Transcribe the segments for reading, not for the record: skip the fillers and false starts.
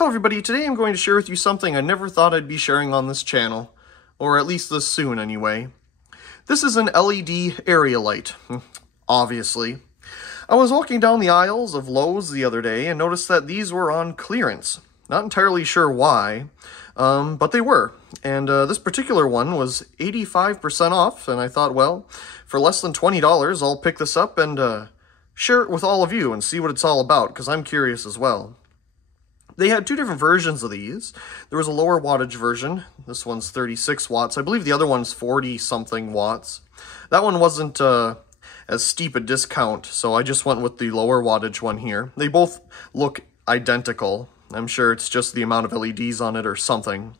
Hello everybody, today I'm going to share with you something I never thought I'd be sharing on this channel, or at least this soon anyway. This is an LED area light, obviously. I was walking down the aisles of Lowe's the other day and noticed that these were on clearance. Not entirely sure why, but they were. And this particular one was 85% off, and I thought, well, for less than $20, I'll pick this up and share it with all of you and see what it's all about, because I'm curious as well. They had two different versions of these. There was a lower wattage version. This one's 36 watts. I believe the other one's 40-something watts. That one wasn't as steep a discount, so I just went with the lower wattage one here. They both look identical. I'm sure it's just the amount of LEDs on it or something.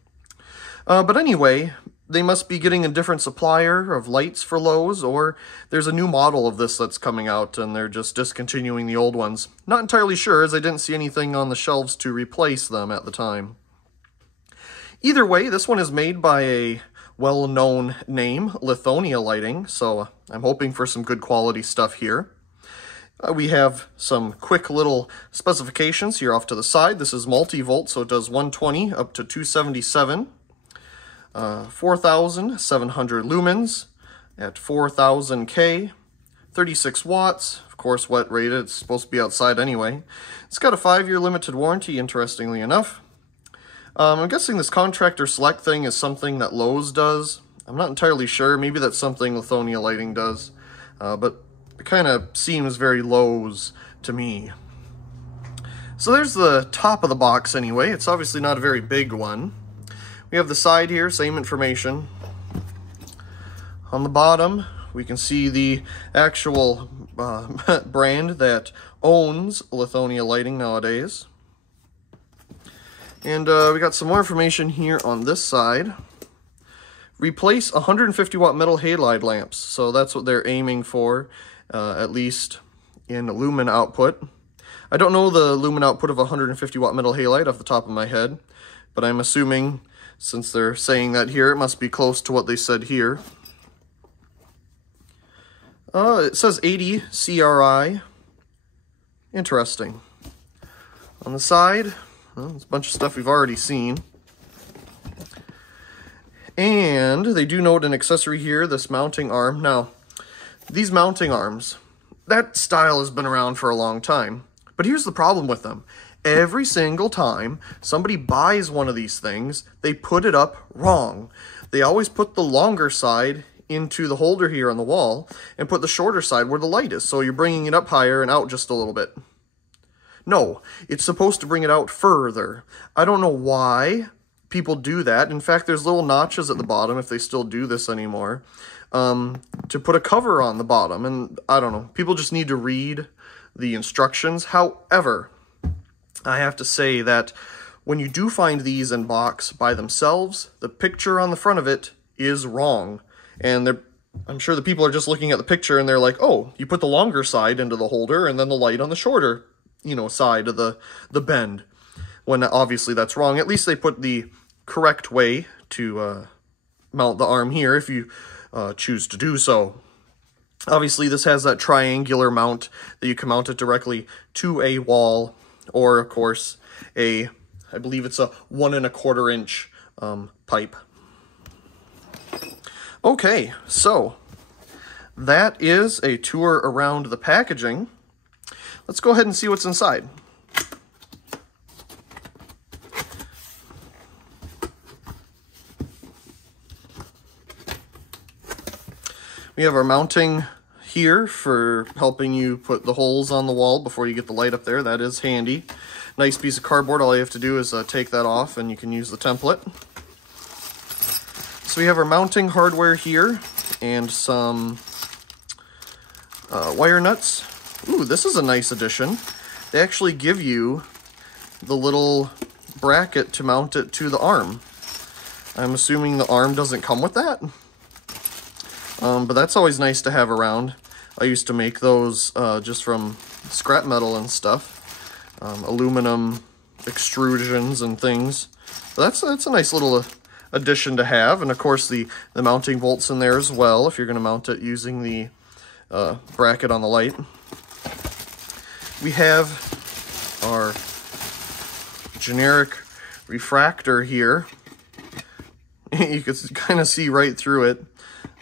But anyway, they must be getting a different supplier of lights for Lowe's, or there's a new model of this that's coming out and they're just discontinuing the old ones. Not entirely sure, as I didn't see anything on the shelves to replace them at the time. Either way, this one is made by a well-known name, Lithonia Lighting, so I'm hoping for some good quality stuff here. We have some quick little specifications here off to the side. This is multi-volt, so it does 120 up to 277. 4,700 lumens at 4,000 K, 36 watts, of course wet rated, it's supposed to be outside anyway. It's got a 5-year limited warranty, interestingly enough. I'm guessing this contractor select thing is something that Lowe's does. I'm not entirely sure, maybe that's something Lithonia Lighting does, but it kind of seems very Lowe's to me. So there's the top of the box anyway. It's obviously not a very big one. We have the side here, same information. On the bottom, we can see the actual brand that owns Lithonia Lighting nowadays. And we got some more information here on this side. Replace 150 watt Metal Halide lamps. So that's what they're aiming for, at least in lumen output. I don't know the lumen output of 150 watt Metal Halide off the top of my head, but I'm assuming, since they're saying that here, it must be close to what they said here. It says 80 CRI. Interesting. On the side, well, it's a bunch of stuff we've already seen. And they do note an accessory here, this mounting arm. Now, these mounting arms, that style has been around for a long time. But here's the problem with them. Every single time somebody buys one of these things, they put it up wrong. They always put the longer side into the holder here on the wall and put the shorter side where the light is. So you're bringing it up higher and out just a little bit. No, it's supposed to bring it out further. I don't know why people do that. In fact, there's little notches at the bottom, if they still do this anymore, to put a cover on the bottom. And I don't know, people just need to read the instructions. However, I have to say that when you do find these in box by themselves, the picture on the front of it is wrong. And I'm sure the people are just looking at the picture and they're like, oh, you put the longer side into the holder and then the light on the shorter, side of the bend. When obviously that's wrong. At least they put the correct way to mount the arm here if you choose to do so. Obviously this has that triangular mount that you can mount it directly to a wall, or of course I believe it's a 1 1/4 inch pipe. Okay, so that is a tour around the packaging. Let's go ahead and see what's inside. We have our mounting here for helping you put the holes on the wall before you get the light up there. That is handy. Nice piece of cardboard. All you have to do is take that off and you can use the template. So we have our mounting hardware here and some wire nuts. Ooh, this is a nice addition. They actually give you the little bracket to mount it to the arm. I'm assuming the arm doesn't come with that. But that's always nice to have around. I used to make those just from scrap metal and stuff. Aluminum extrusions and things. So that's a nice little addition to have. And of course the mounting bolts in there as well, if you're going to mount it using the bracket on the light. We have our generic refractor here. You can kind of see right through it.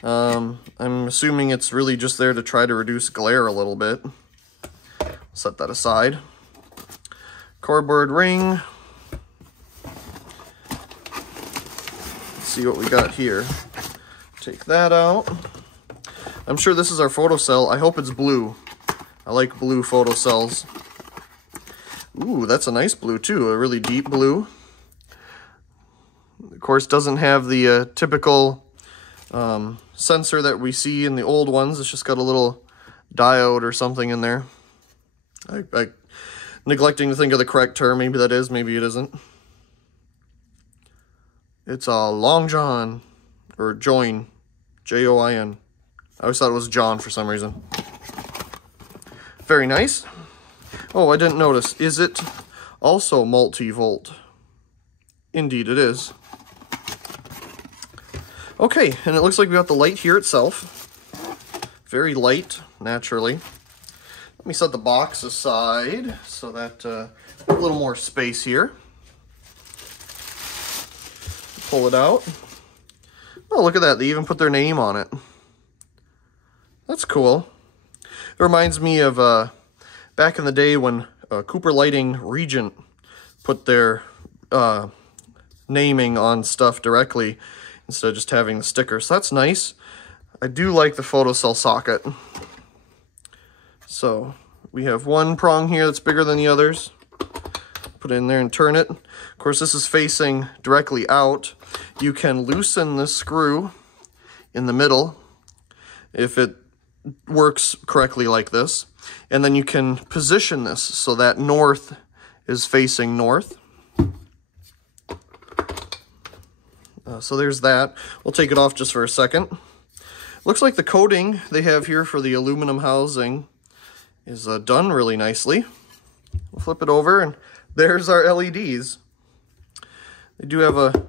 I'm assuming it's really just there to try to reduce glare a little bit. Set that aside. Cardboard ring. Let's see what we got here. Take that out. I'm sure this is our photocell. I hope it's blue. I like blue photocells. Ooh, that's a nice blue too, a really deep blue. Of course, doesn't have the typical sensor that we see in the old ones. It's just got a little diode or something in there. I neglecting to think of the correct term. Maybe that is, maybe it isn't. It's a long john, or join, J-O-I-N. I always thought it was John for some reason. Very nice. Oh, I didn't notice. Is it also multi-volt? Indeed it is. Okay, and it looks like we got the light here itself. Very light, naturally. Let me set the box aside so that a little more space here. Pull it out. Oh, look at that. They even put their name on it. That's cool. It reminds me of back in the day when Cooper Lighting Regent put their naming on stuff directly instead of just having the sticker. So that's nice. I do like the photocell socket. So we have one prong here that's bigger than the others. Put it in there and turn it. Of course, this is facing directly out. You can loosen this screw in the middle if it works correctly like this. And then you can position this so that north is facing north. So there's that. We'll take it off just for a second. Looks like the coating they have here for the aluminum housing is done really nicely. We'll flip it over and there's our LEDs. They do have a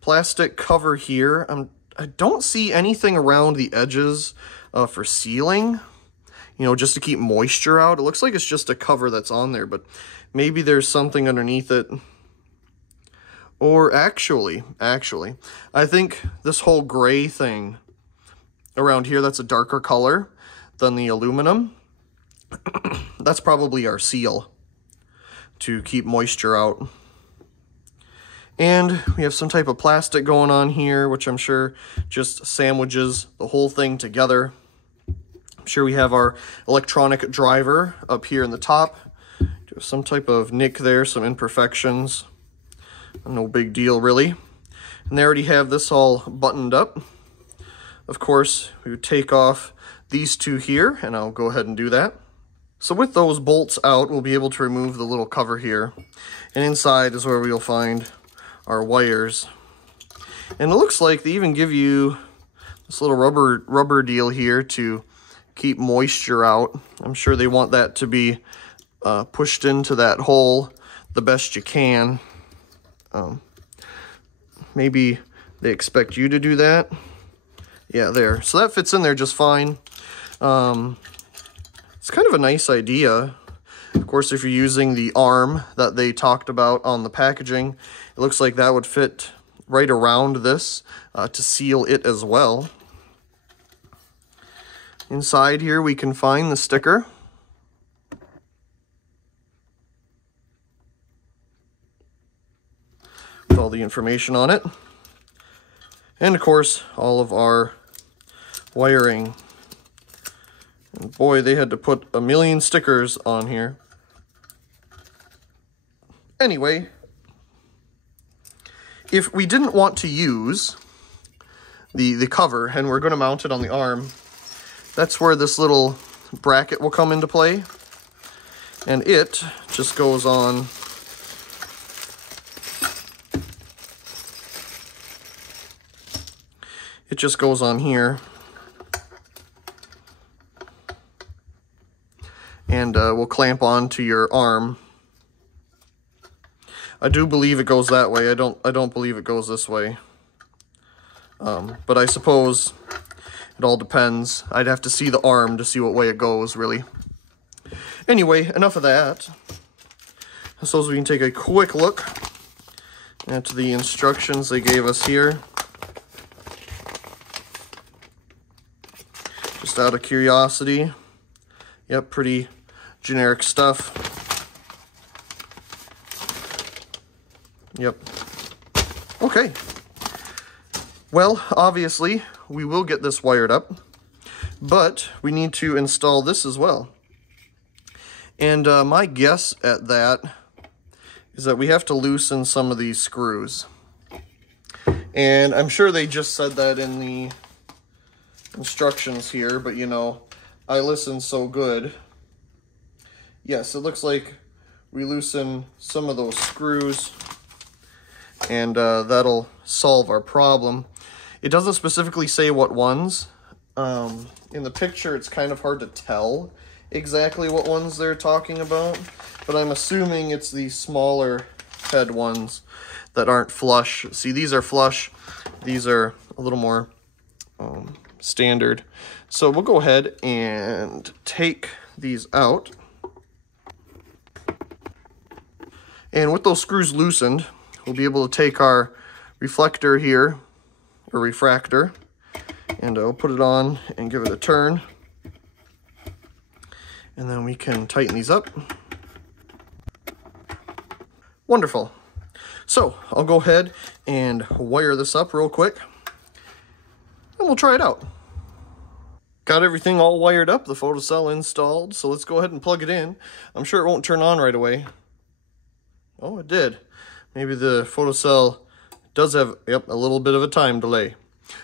plastic cover here. I don't see anything around the edges for sealing, you know, just to keep moisture out. It looks like it's just a cover that's on there, but maybe there's something underneath it. Or actually, I think this whole gray thing around here, that's a darker color than the aluminum. That's probably our seal to keep moisture out. And we have some type of plastic going on here, which I'm sure just sandwiches the whole thing together. I'm sure we have our electronic driver up here in the top. Some type of nick there, some imperfections. No big deal, really. And they already have this all buttoned up. Of course, we would take off these two here, and I'll go ahead and do that. So with those bolts out, we'll be able to remove the little cover here. And inside is where we'll find our wires. And it looks like they even give you this little rubber deal here to keep moisture out. I'm sure they want that to be pushed into that hole the best you can. Maybe they expect you to do that. Yeah, there. So that fits in there just fine. It's kind of a nice idea. Of course, if you're using the arm that they talked about on the packaging, it looks like that would fit right around this to seal it as well. Inside here, we can find the sticker. With all the information on it. And of course, all of our wiring. And boy, they had to put a million stickers on here. Anyway, if we didn't want to use the cover and we're going to mount it on the arm, that's where this little bracket will come into play. And it just goes on here. And will clamp onto your arm. I do believe it goes that way. I don't believe it goes this way. But I suppose it all depends. I'd have to see the arm to see what way it goes, really. Anyway, enough of that. suppose we can take a quick look at the instructions they gave us here. Just out of curiosity. Yep, pretty generic stuff. Yep. Okay. Well, obviously, we will get this wired up, but we need to install this as well. And my guess at that is that we have to loosen some of these screws. And I'm sure they just said that in the instructions here, but you know, I listen so good. Yes, it looks like we loosen some of those screws, and that'll solve our problem. It doesn't specifically say what ones. In the picture, it's kind of hard to tell exactly what ones they're talking about, but I'm assuming it's the smaller head ones that aren't flush. See, these are flush. These are a little more standard. So we'll go ahead and take these out. And with those screws loosened, we'll be able to take our reflector here, or refractor, and I'll put it on and give it a turn. And then we can tighten these up. Wonderful. So I'll go ahead and wire this up real quick, and we'll try it out. Got everything all wired up, the photocell installed, so let's go ahead and plug it in. I'm sure it won't turn on right away. Oh, it did. Maybe the photocell does have, yep, a little bit of a time delay.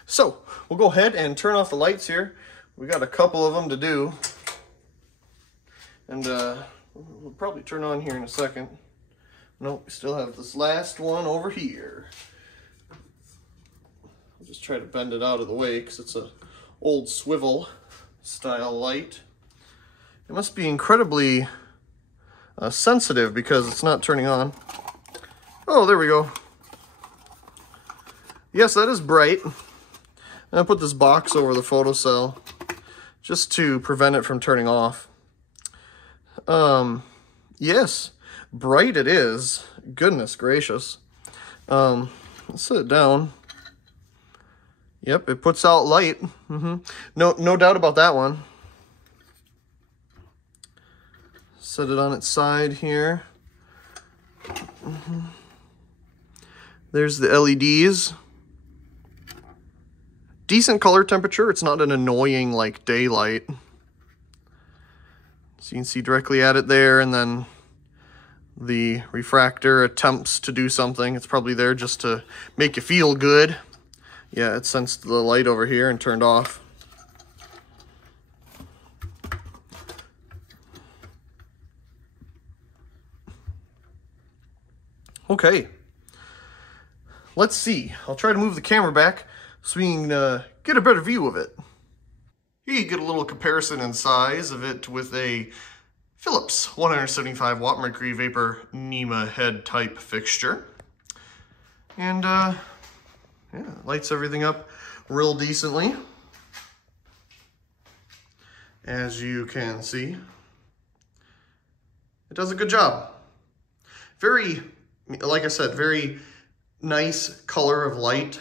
So we'll go ahead and turn off the lights here. We got a couple of them to do. And we'll probably turn on here in a second. Nope, we still have this last one over here. I'll just try to bend it out of the way because it's a old swivel style light. It must be incredibly sensitive because it's not turning on. Oh, there we go. Yes, that is bright. And I put this box over the photocell just to prevent it from turning off. Yes, bright it is. Goodness gracious. Let's set it down. Yep, it puts out light. No doubt about that one. Set it on its side here. There's the LEDs. Decent color temperature. It's not an annoying like daylight. So you can see directly at it there, and then the refractor attempts to do something. It's probably there just to make you feel good. Yeah, it sensed the light over here and turned off. Okay, let's see. I'll try to move the camera back so we can get a better view of it. Here you get a little comparison in size of it with a Philips 175 watt mercury vapor NEMA head type fixture. And yeah, lights everything up real decently, as you can see. It does a good job. Very, like I said, very nice color of light.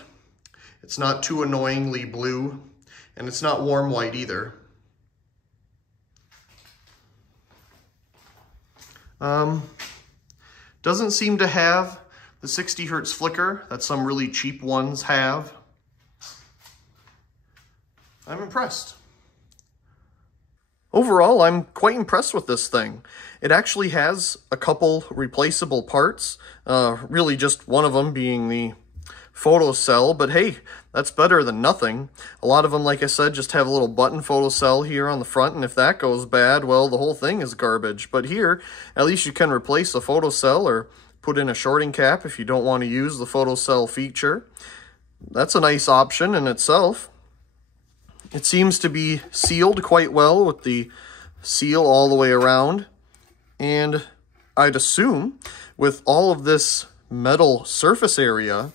It's not too annoyingly blue, and it's not warm white either. Doesn't seem to have the 60 hertz flicker that some really cheap ones have. I'm impressed. Overall, I'm quite impressed with this thing. It actually has a couple replaceable parts, really just one of them being the photocell, but hey, that's better than nothing. A lot of them, like I said, just have a little button photocell here on the front, and if that goes bad, well, the whole thing is garbage. But here, at least you can replace the photocell or put in a shorting cap if you don't want to use the photocell feature. That's a nice option in itself. It seems to be sealed quite well with the seal all the way around. And I'd assume with all of this metal surface area,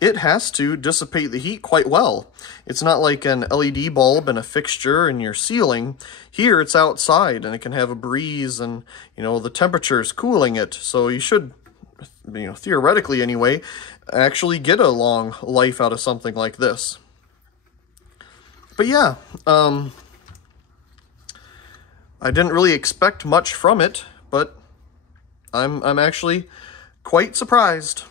it has to dissipate the heat quite well. It's not like an LED bulb and a fixture in your ceiling. Here it's outside and it can have a breeze and, you know, the temperature is cooling it. So you should, you know, theoretically anyway, actually get a long life out of something like this. But yeah, I didn't really expect much from it, but I'm actually quite surprised.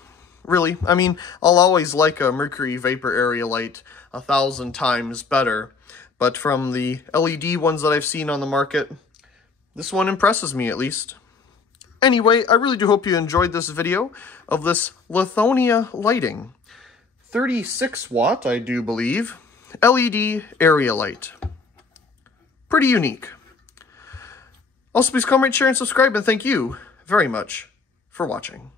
Really, I mean, I'll always like a mercury vapor area light 1,000 times better, but from the LED ones that I've seen on the market, this one impresses me at least. Anyway, I really do hope you enjoyed this video of this Lithonia Lighting 36 watt, I do believe, LED area light. Pretty unique. Also, please comment, share, and subscribe, and thank you very much for watching.